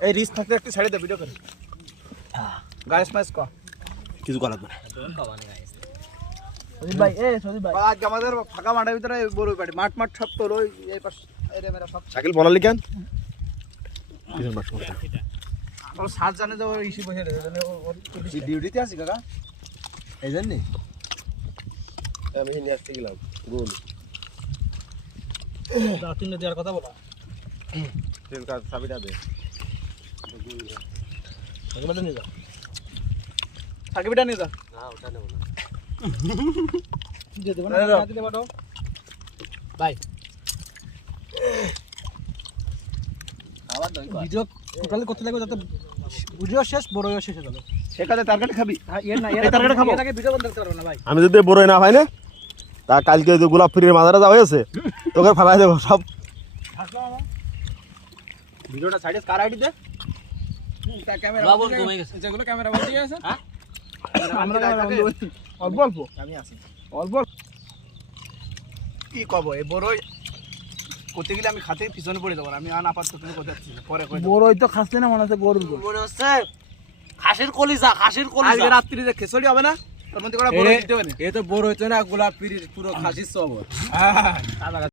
এই রিস্ক থাকতে একটু ছেড়ে দে ভিডিও করে গাইস মাইস ক কিছু করার না সজীব ভাই সজীব ভাই আজ আমাদের ফাঁকা মাঠের ভিতরে বড় পাটি মাঠ সব তোর ওই এই পাশ এরে মেরা সব সাইকেল বলালি কেন কিছু মাছ মাছ ওর সাত জানে যে ওর ইসি বসে রয়েছে ওর ডিউটিতে আছে কাকা এই জন্য আমি নিয়ে আসতে গেলাম গোল তিনটে দেওয়ার কথা বলা ট্রেন কার চাবিটা দে সাকিবটা নিয়ে যা সাকিবটা নিয়ে যা না ওটা নেব না দিয়ে দেবো না দিতে পারো ভাই ভিডিও টোটালি করতে লাগবে যাতে ভিডিও শেষ বড়ও শেষ হয়ে যাবে সেখানে তরকারি খাবি এর না এই তরকারিটা খাবো। এর আগে ভিডিও বন্ধ করতে পারবে না ভাই আমি যদি বড়ই না পাই না তা কালকে যে গোলাপ ফিরির মাথাটা যাওয়া হয়েছে তোকে ফেলাই দেবো সব ভিডিওটা সাইডে কার আইডি দে তা ক্যামেরা বাবুর ঘুমে গেছে যেগুলো ক্যামেরা বন্ধ আছে হ্যাঁ আমরা অল্প অল্প আমি আছি অল্প কি কব এই বড়ই করতে গেলে আমি খাতে পিছনে পড়ে যাবো আমি আপাতত তুমি কোথায় যাচ্ছি পরে কই বড়ই তো খাসতে না মনে হচ্ছে গরুর মনে হচ্ছে খাসির কলিজা আজকে রাত্রি যে খিচুড়ি হবে না তার মধ্যে করে বড় দিতে হবে না এ তো বড় হইতো না গোলাপ পুরো খাসির সব